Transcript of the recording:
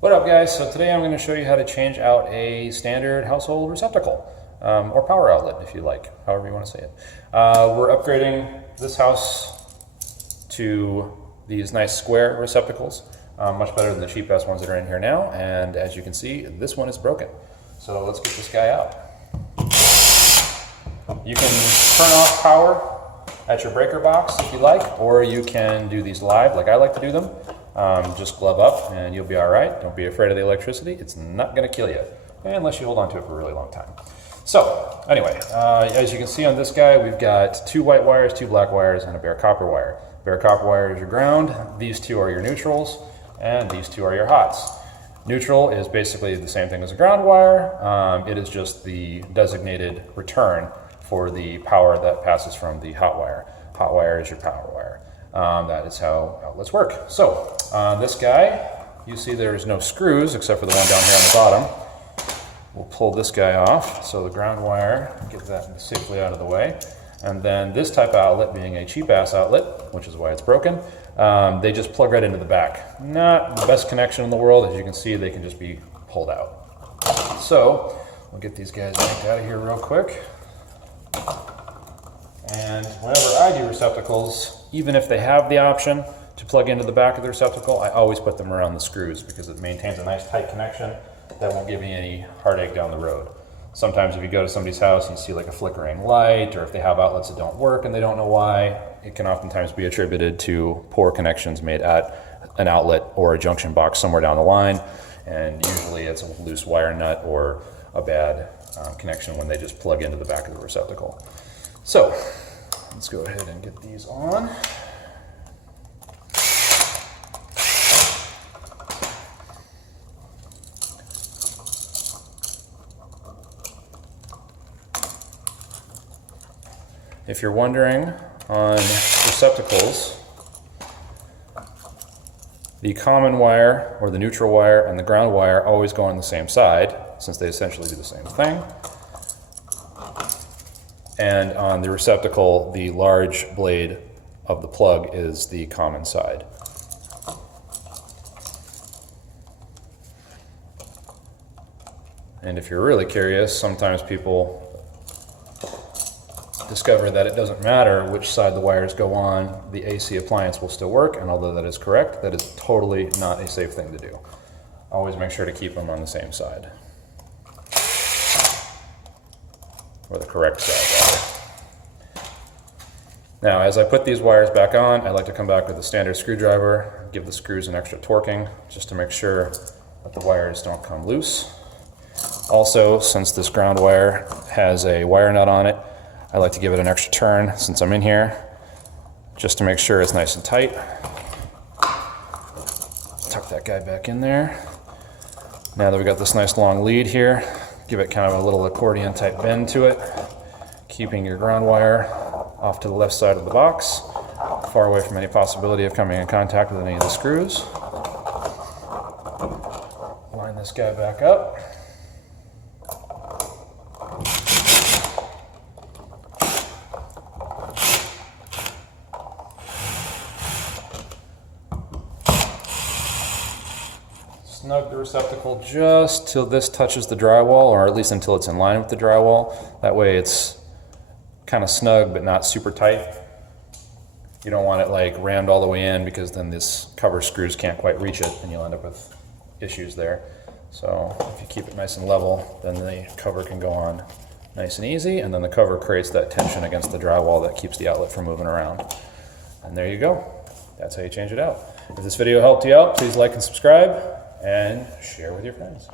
What up, guys? So today I'm going to show you how to change out a standard household receptacle, or power outlet if you like, however you want to say it. We're upgrading this house to these nice square receptacles, much better than the cheap ass ones that are in here now, and as you can see, this one is broken. So let's get this guy out. You can turn off power at your breaker box if you like, or you can do these live like I like to do them. Just glove up and you'll be all right. Don't be afraid of the electricity. It's not going to kill you unless you hold on to it for a really long time. So anyway, as you can see on this guy, we've got 2 white wires, 2 black wires, and a bare copper wire. Bare copper wire is your ground. These 2 are your neutrals, and these 2 are your hots. Neutral is basically the same thing as a ground wire. It is just the designated return for the power that passes from the hot wire. Hot wire is your power wire. That is how outlets work. So this guy, you see there's no screws except for the one down here on the bottom. We'll pull this guy off. So the ground wire, get that safely out of the way. And then this type of outlet, being a cheap ass outlet, which is why it's broken, they just plug right into the back. Not the best connection in the world. As you can see, they can just be pulled out. So we'll get these guys yanked out of here real quick. And whenever I do receptacles, even if they have the option to plug into the back of the receptacle, I always put them around the screws because it maintains a nice tight connection that won't give you any heartache down the road. Sometimes if you go to somebody's house and you see like a flickering light, or if they have outlets that don't work and they don't know why, it can oftentimes be attributed to poor connections made at an outlet or a junction box somewhere down the line. And usually it's a loose wire nut or a bad connection when they just plug into the back of the receptacle. So let's go ahead and get these on. If you're wondering on receptacles, the common wire or the neutral wire and the ground wire always go on the same side, since they essentially do the same thing. And on the receptacle, the large blade of the plug is the common side. And if you're really curious, sometimes people discover that it doesn't matter which side the wires go on, the AC appliance will still work, and although that is correct, that is totally not a safe thing to do. Always make sure to keep them on the same side. Or the correct side, rather. Now, as I put these wires back on, I like to come back with a standard screwdriver, give the screws an extra torquing, just to make sure that the wires don't come loose. Also, since this ground wire has a wire nut on it, I like to give it an extra turn since I'm in here, just to make sure it's nice and tight. Tuck that guy back in there. Now that we've got this nice long lead here, give it kind of a little accordion type bend to it, keeping your ground wire off to the left side of the box, far away from any possibility of coming in contact with any of the screws. Line this guy back up. Snug the receptacle just till this touches the drywall, or at least until it's in line with the drywall. That way it's kind of snug but not super tight. You don't want it like rammed all the way in, because then this cover screws can't quite reach it and you'll end up with issues there. So if you keep it nice and level, then the cover can go on nice and easy, and then the cover creates that tension against the drywall that keeps the outlet from moving around. And there you go. That's how you change it out. If this video helped you out, please like and subscribe and share with your friends.